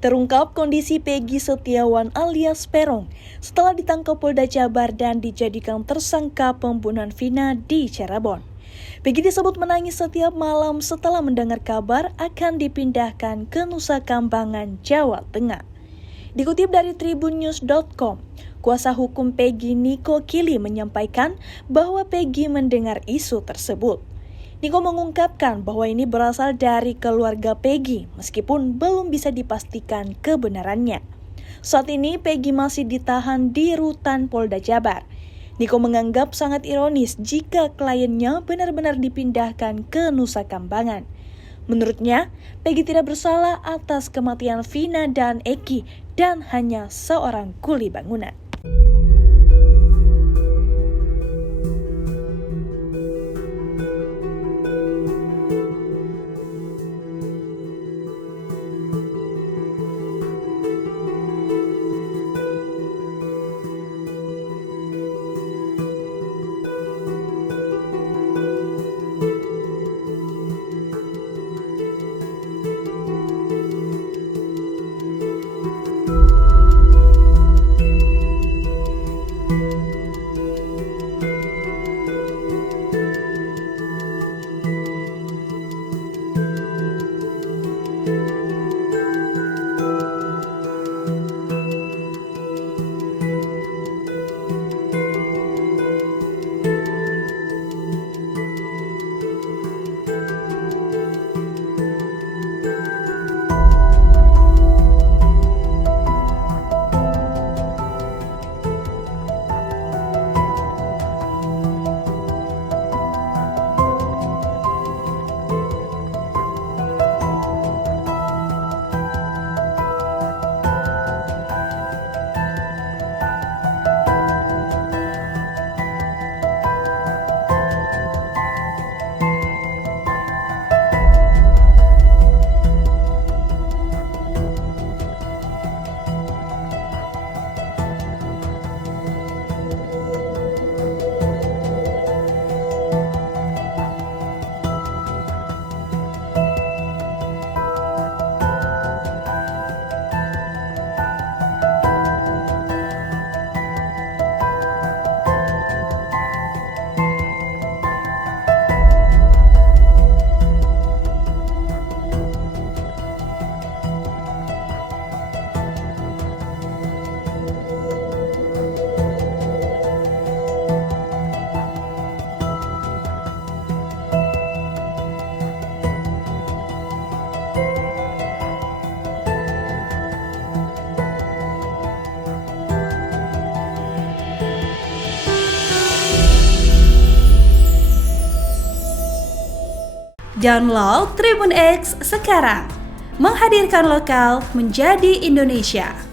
Terungkap kondisi Peggy Setiawan alias Peron setelah ditangkap Polda Jabar dan dijadikan tersangka pembunuhan Vina di Cirebon. Peggy disebut menangis setiap malam setelah mendengar kabar akan dipindahkan ke Nusa Kambangan, Jawa Tengah. Dikutip dari tribunnews.com, kuasa hukum Peggy Niko Kili menyampaikan bahwa Peggy mendengar isu tersebut. Niko mengungkapkan bahwa ini berasal dari keluarga Peggy, meskipun belum bisa dipastikan kebenarannya. Saat ini Peggy masih ditahan di rutan Polda Jabar. Niko menganggap sangat ironis jika kliennya benar-benar dipindahkan ke Nusa Kambangan. Menurutnya, Peggy tidak bersalah atas kematian Vina dan Eki dan hanya seorang kuli bangunan. Download Tribun X sekarang, menghadirkan lokal menjadi Indonesia.